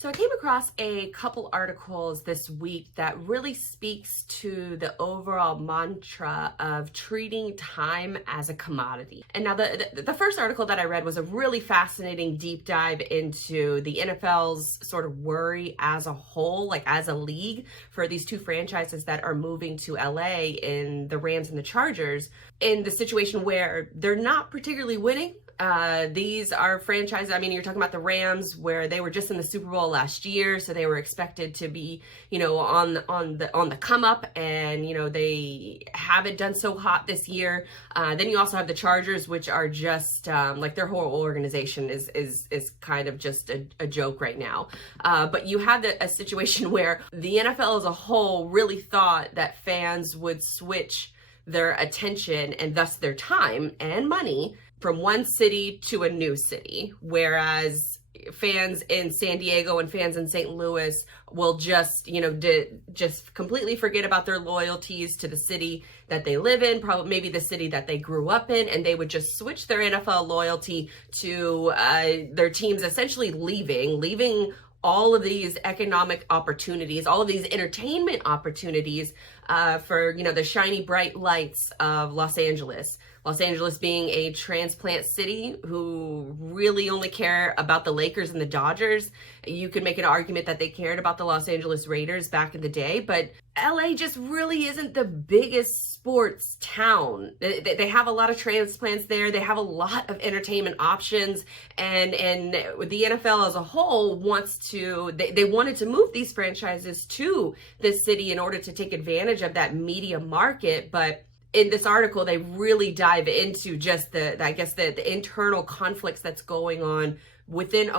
So I came across a couple articles this week that really speaks to the overall mantra of treating time as a commodity. And now the first article that I read was a really fascinating deep dive into the NFL's sort of worry as a whole, like as a league, for these two franchises that are moving to LA in the Rams and the Chargers, in the situation where they're not particularly winning. These are franchises. I mean, you're talking about the Rams, where they were just in the Super Bowl last year, so they were expected to be, on the come up, and they haven't done so hot this year. Then you also have the Chargers, which are just like their whole organization is kind of just a joke right now. But you have a situation where the NFL as a whole really thought that fans would switch their attention and thus their time and money from one city to a new city, whereas fans in San Diego and fans in St. Louis will just, just completely forget about their loyalties to the city that they live in, probably maybe the city that they grew up in, and they would just switch their NFL loyalty to their teams essentially leaving all of these economic opportunities, all of these entertainment opportunities for, the shiny bright lights of Los Angeles. Los Angeles being a transplant city who really only care about the Lakers and the Dodgers. You could make an argument that they cared about the Los Angeles Raiders back in the day, but LA just really isn't the biggest sports town. They have a lot of transplants there. They have a lot of entertainment options, and the NFL as a whole they wanted to move these franchises to this city in order to take advantage of that media market. But in this article, they really dive into just the internal conflicts that's going on within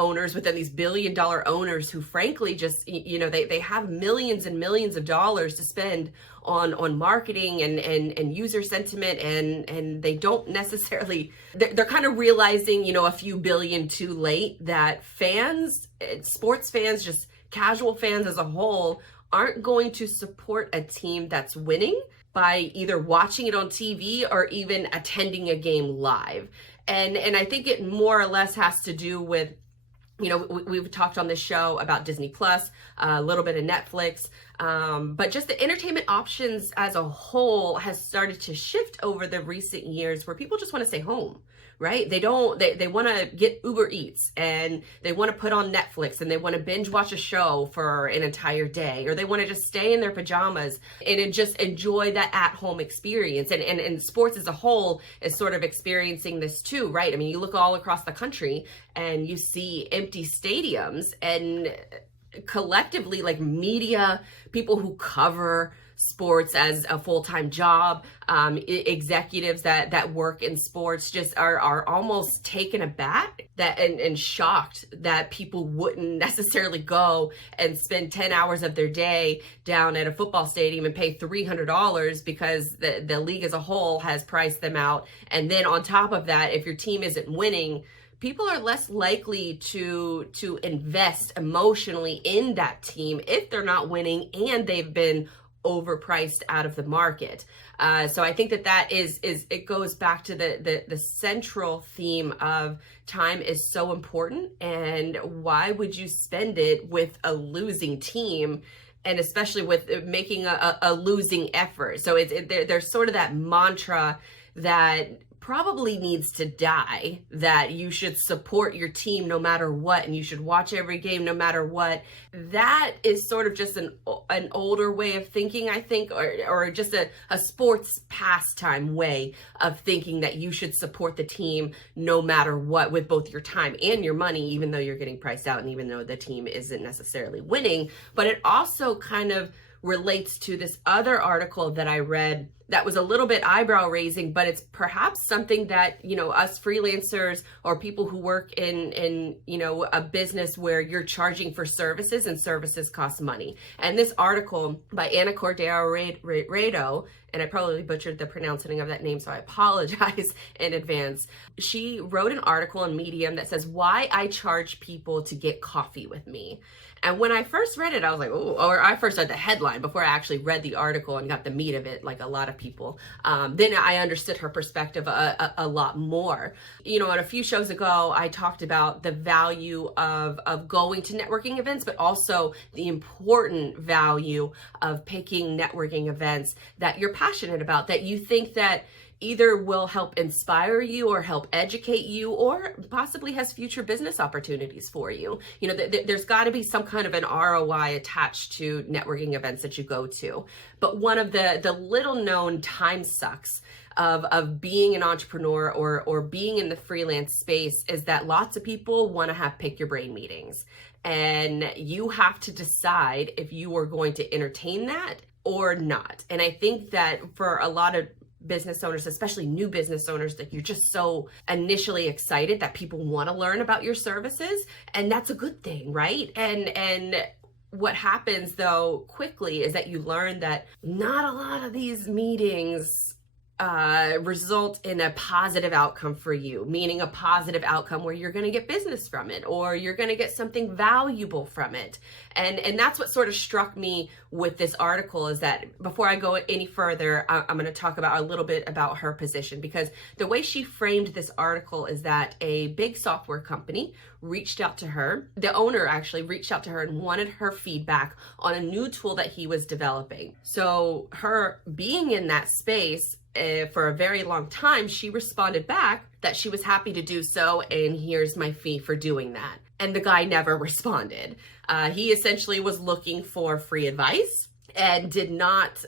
these billion-dollar owners who frankly just, they have millions and millions of dollars to spend on marketing and user sentiment, and they don't necessarily, they're kind of realizing, a few billion too late, that sports fans, just casual fans as a whole, aren't going to support a team that's winning by either watching it on TV or even attending a game live. And I think it more or less has to do with, we've talked on this show about Disney Plus, a little bit of Netflix, but just the entertainment options as a whole has started to shift over the recent years, where people just want to stay home, right? They want to get Uber Eats, and they want to put on Netflix, and they want to binge watch a show for an entire day, or they want to just stay in their pajamas and just enjoy that at-home experience. And sports as a whole is sort of experiencing this too, right? I mean, you look all across the country and you see empty stadiums, and collectively, like media, people who cover sports as a full-time job, executives that work in sports just are almost taken aback and shocked that people wouldn't necessarily go and spend 10 hours of their day down at a football stadium and pay $300 because the league as a whole has priced them out. And then on top of that, if your team isn't winning, people are less likely to invest emotionally in that team if they're not winning and they've been overpriced out of the market. So I think that is it goes back to the central theme of time is so important, and why would you spend it with a losing team, and especially with making a losing effort. So there's sort of that mantra that probably needs to die, that you should support your team no matter what, and you should watch every game no matter what. That is sort of just an older way of thinking, I think, or just a sports pastime way of thinking, that you should support the team no matter what, with both your time and your money, even though you're getting priced out and even though the team isn't necessarily winning. But it also kind of relates to this other article that I read that was a little bit eyebrow raising, but it's perhaps something that, us freelancers or people who work in a business where you're charging for services, and services cost money. And this article by Anna Cordero, and I probably butchered the pronouncing of that name, so I apologize in advance. She wrote an article on Medium that says, "Why I Charge People to Get Coffee with Me." And when I first read it, I was like, oh, or I first read the headline before I actually read the article and got the meat of it, like a lot of people. Then I understood her perspective a lot more. You know, a few shows ago, I talked about the value of going to networking events, but also the important value of picking networking events that you're passionate about, that you think that either will help inspire you or help educate you or possibly has future business opportunities for you. You know, there's got to be some kind of an ROI attached to networking events that you go to. But one of the little known time sucks of being an entrepreneur or being in the freelance space is that lots of people want to have pick your brain meetings. And you have to decide if you are going to entertain that or not. And I think that for a lot of business owners, especially new business owners, that you're just so initially excited that people want to learn about your services, and that's a good thing, right? And what happens though quickly is that you learn that not a lot of these meetings result in a positive outcome for you, meaning a positive outcome where you're going to get business from it or you're going to get something valuable from it. And that's what sort of struck me with this article, is that before I go any further, I'm going to talk about a little bit about her position, because the way she framed this article is that a big software company reached out to her. The owner actually reached out to her and wanted her feedback on a new tool that he was developing. So her being in that space for a very long time, she responded back that she was happy to do so, and here's my fee for doing that. And the guy never responded. He essentially was looking for free advice and did not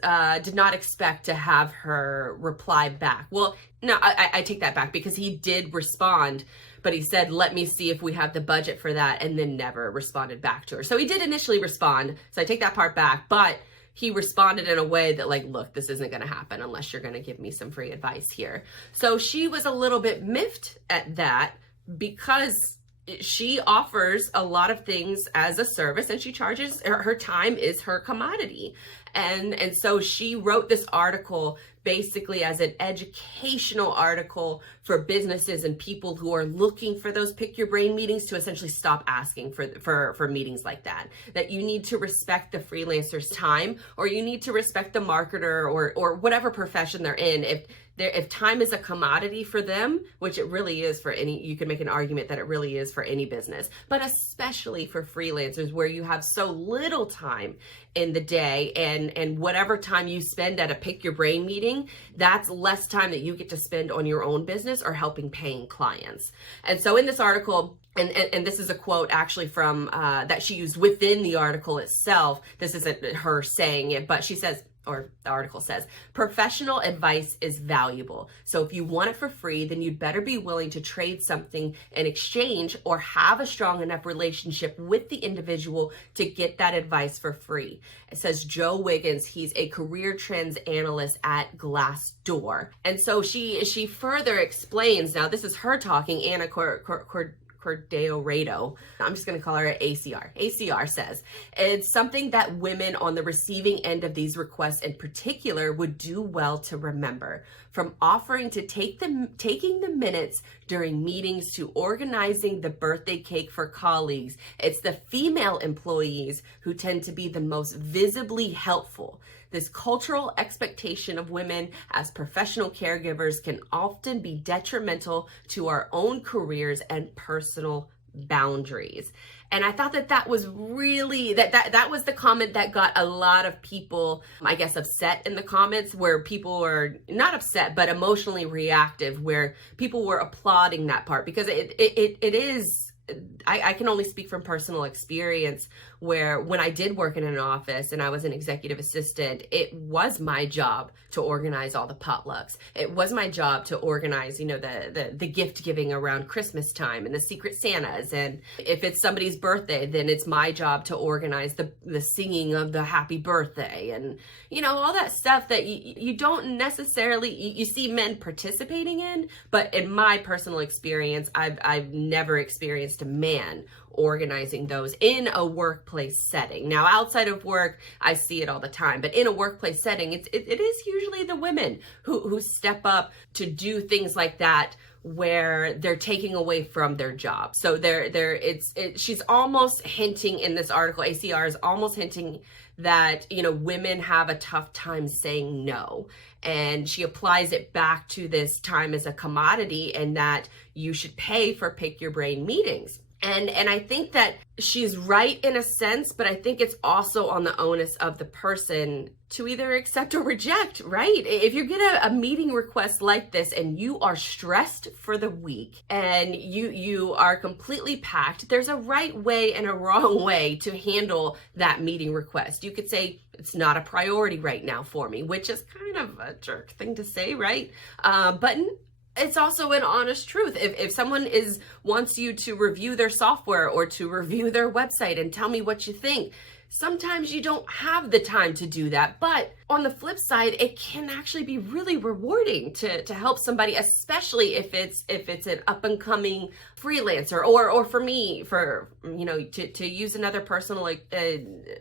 expect to have her reply back. Well, no, I take that back, because he did respond, but he said, let me see if we have the budget for that, and then never responded back to her. So he did initially respond, so I take that part back, but he responded in a way that, like, look, this isn't going to happen unless you're going to give me some free advice here. So she was a little bit miffed at that, because she offers a lot of things as a service, and she charges, her time is her commodity. And so she wrote this article basically as an educational article for businesses and people who are looking for those pick your brain meetings to essentially stop asking for meetings like that. That you need to respect the freelancer's time, or you need to respect the marketer or whatever profession they're in. If time is a commodity for them, which it really is for any, you can make an argument that it really is for any business, but especially for freelancers where you have so little time in the day, and whatever time you spend at a pick your brain meeting, that's less time that you get to spend on your own business or helping paying clients. And so in this article, and this is a quote actually from that she used within the article itself. This isn't her saying it, but she says, or the article says, professional advice is valuable. So if you want it for free, then you'd better be willing to trade something in exchange, or have a strong enough relationship with the individual to get that advice for free. It says Joe Wiggins, he's a career trends analyst at Glassdoor. And so she further explains, now this is her talking, Anna Cordeorado. I'm just going to call her ACR. ACR says, it's something that women on the receiving end of these requests in particular would do well to remember. From offering to taking the minutes during meetings to organizing the birthday cake for colleagues, it's the female employees who tend to be the most visibly helpful. This cultural expectation of women as professional caregivers can often be detrimental to our own careers and personal boundaries. And I thought that was really, that was the comment that got a lot of people, I guess, upset in the comments, where people were not upset, but emotionally reactive, where people were applauding that part, because it is, I can only speak from personal experience, where when I did work in an office and I was an executive assistant, it was my job to organize all the potlucks. It was my job to organize, you know, the gift giving around Christmas time and the Secret Santas. And if it's somebody's birthday, then it's my job to organize the singing of the happy birthday, and, you know, all that stuff that you don't necessarily, you see men participating in, but in my personal experience, I've never experienced a man organizing those in a workplace setting. Now, outside of work, I see it all the time, but in a workplace setting, it is usually the women who step up to do things like that, where they're taking away from their job. So she's almost hinting in this article, ACR is almost hinting that, women have a tough time saying no. And she applies it back to this time as a commodity, and that you should pay for pick your brain meetings. And I think that she's right in a sense, but I think it's also on the onus of the person to either accept or reject, right? If you get a meeting request like this and you are stressed for the week and you are completely packed, there's a right way and a wrong way to handle that meeting request. You could say, it's not a priority right now for me, which is kind of a jerk thing to say, right? But it's also an honest truth. If someone wants you to review their software or to review their website and tell me what you think, sometimes you don't have the time to do that. But on the flip side, it can actually be really rewarding to help somebody, especially if it's an up and coming freelancer, or for me, to use another personal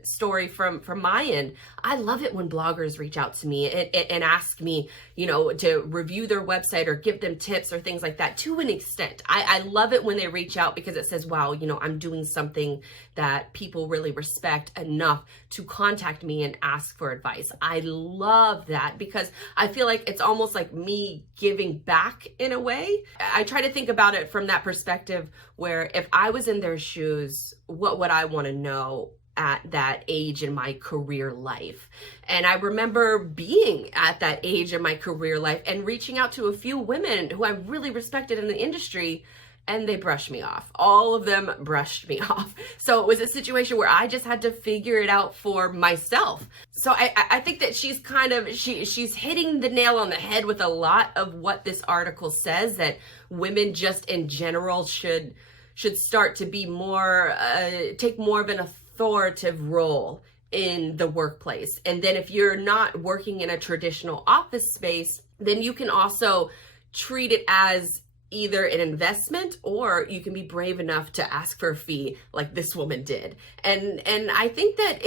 story from my end. I love it when bloggers reach out to me and ask me, to review their website or give them tips or things like that. To an extent, I love it when they reach out, because it says, wow, I'm doing something that people really respect enough to contact me and ask for advice. I love that, because I feel like it's almost like me giving back in a way. I try to think about it from that perspective, where if I was in their shoes, what would I want to know at that age in my career life? And I remember being at that age in my career life and reaching out to a few women who I really respected in the industry, and they brushed me off. All of them brushed me off. So it was a situation where I just had to figure it out for myself. So I think that she's hitting the nail on the head with a lot of what this article says, that women just in general should start to be more, take more of an authoritative role in the workplace. And then if you're not working in a traditional office space, then you can also treat it as either an investment, or you can be brave enough to ask for a fee like this woman did. And I think that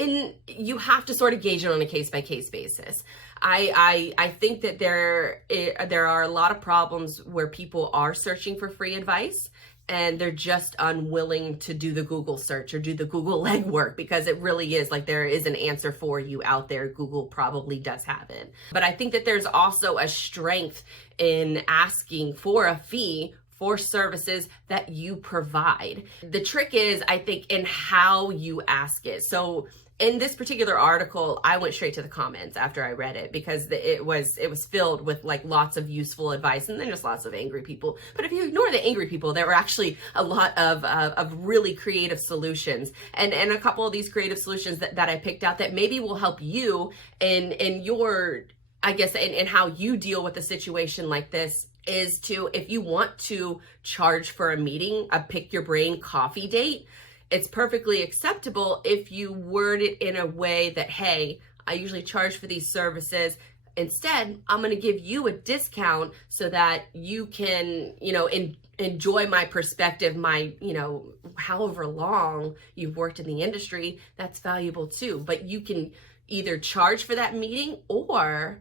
you have to sort of gauge it on a case-by-case basis. I think that there are a lot of problems where people are searching for free advice, and they're just unwilling to do the Google search or do the Google legwork, because it really is like there is an answer for you out there. Google probably does have it. But I think that there's also a strength in asking for a fee for services that you provide. The trick is, I think, in how you ask it. So in this particular article, I went straight to the comments after I read it, because it was filled with like lots of useful advice, and then just lots of angry people. But if you ignore the angry people, there were actually a lot of really creative solutions, and a couple of these creative solutions that I picked out that maybe will help you in your, I guess, in how you deal with a situation like this, is to, if you want to charge for a meeting, a pick your brain coffee date, it's perfectly acceptable if you word it in a way that, hey, I usually charge for these services. Instead, I'm going to give you a discount so that you can, enjoy my perspective, my, however long you've worked in the industry, that's valuable too. But you can either charge for that meeting, or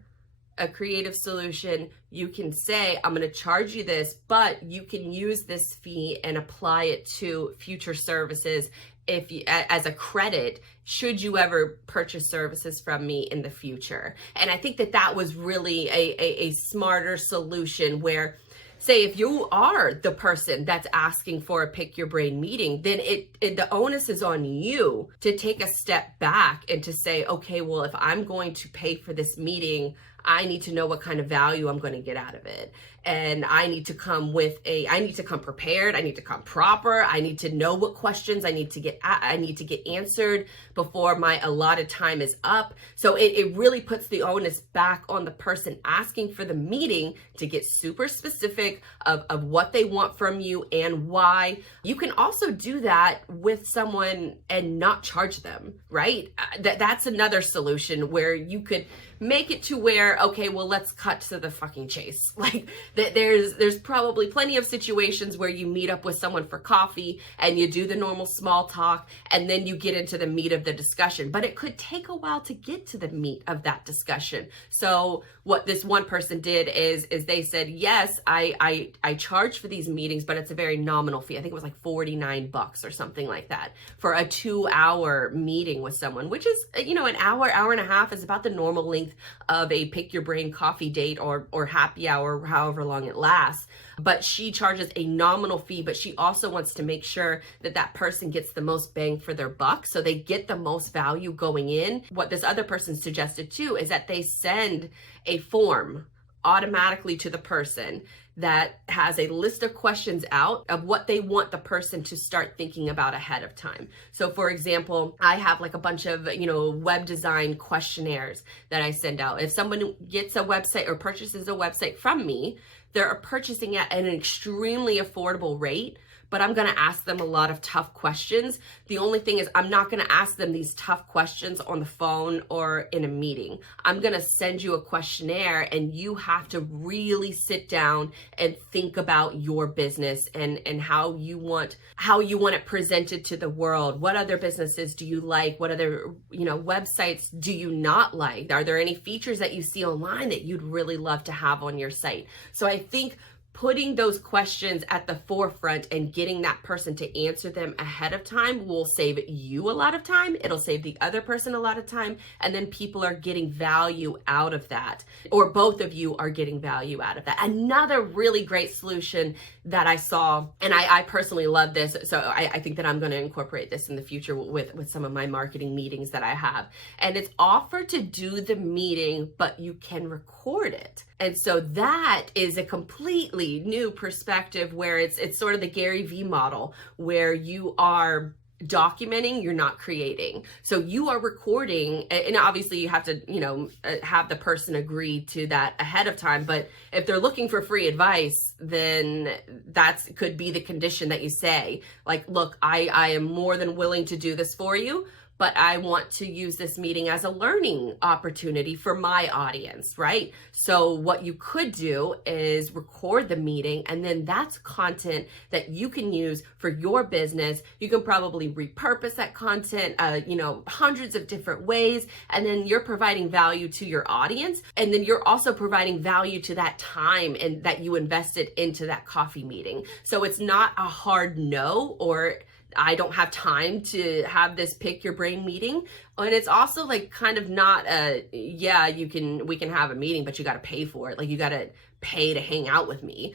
a creative solution, you can say, I'm going to charge you this, but you can use this fee and apply it to future services as a credit, should you ever purchase services from me in the future. And I think that was really a smarter solution, where, say, if you are the person that's asking for a pick your brain meeting, then the onus is on you to take a step back and to say, okay, well, if I'm going to pay for this meeting, I need to know what kind of value I'm going to get out of it. And I need to come prepared. I need to come proper. I need to know what questions I need to get answered before my allotted time is up. So it really puts the onus back on the person asking for the meeting to get super specific of what they want from you and why. You can also do that with someone and not charge them, right? That's another solution, where you could make it to where where, okay, well, let's cut to the fucking chase. Like there's probably plenty of situations where you meet up with someone for coffee and you do the normal small talk and then you get into the meat of the discussion, but it could take a while to get to the meat of that discussion. So what this one person did is they said, yes, I charge for these meetings, but it's a very nominal fee. I think it was like $49 or something like that for a 2-hour meeting with someone, which is, you know, an hour and a half is about the normal length of a pick your brain coffee date or happy hour, however long it lasts. But she charges a nominal fee, but she also wants to make sure that that person gets the most bang for their buck, so they get the most value going in. What this other person suggested too is that they send a form automatically to the person that has a list of questions out of what they want the person to start thinking about ahead of time. So for example, I have like a bunch of, you know, web design questionnaires that I send out. If someone gets a website or purchases a website from me, they're purchasing at an extremely affordable rate, but I'm going to ask them a lot of tough questions. The only thing is I'm not going to ask them these tough questions on the phone or in a meeting. I'm going to send you a questionnaire and you have to really sit down and think about your business and how you want it presented to the world. What other businesses do you like? What other, you know, websites do you not like? Are there any features that you see online that you'd really love to have on your site? So I think putting those questions at the forefront and getting that person to answer them ahead of time will save you a lot of time. It'll save the other person a lot of time. And then people are getting value out of that, or both of you are getting value out of that. Another really great solution that I saw, and I personally love this, so I think that I'm going to incorporate this in the future with some of my marketing meetings that I have. And it's offer to do the meeting, but you can record it. And so that is a completely new perspective where it's sort of the Gary Vee model where you are documenting, you're not creating. So you are recording, and obviously you have to, you know, have the person agree to that ahead of time. But if they're looking for free advice, then that could be the condition that you say, like, look, I am more than willing to do this for you, but I want to use this meeting as a learning opportunity for my audience, right? So what you could do is record the meeting, and then that's content that you can use for your business. You can probably repurpose that content, you know, hundreds of different ways, and then you're providing value to your audience, and then you're also providing value to that time and that you invested into that coffee meeting. So it's not a hard no, or I don't have time to have this pick your brain meeting. And it's also like kind of not a, yeah, we can have a meeting, but you got to pay for it. Like you got to pay to hang out with me.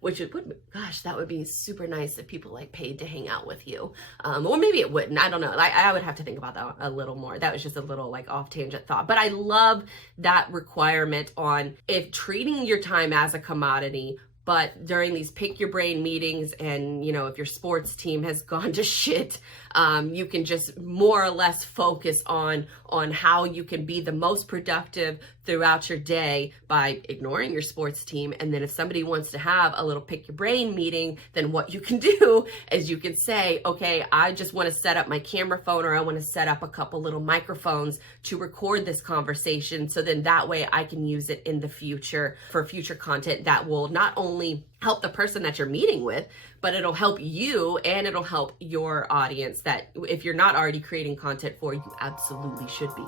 Which it would, gosh, that would be super nice if people like paid to hang out with you. Or maybe it wouldn't, I don't know. I would have to think about that a little more. That was just a little like off tangent thought, but I love that requirement on if treating your time as a commodity. But during these pick your brain meetings, and you know, if your sports team has gone to shit, you can just more or less focus on how you can be the most productive throughout your day by ignoring your sports team. And then if somebody wants to have a little pick your brain meeting, then what you can do is you can say, okay, I just want to set up my camera phone, or I want to set up a couple little microphones to record this conversation. So then that way I can use it in the future for future content that will not only help the person that you're meeting with, but it'll help you and it'll help your audience that if you're not already creating content for, you absolutely should be.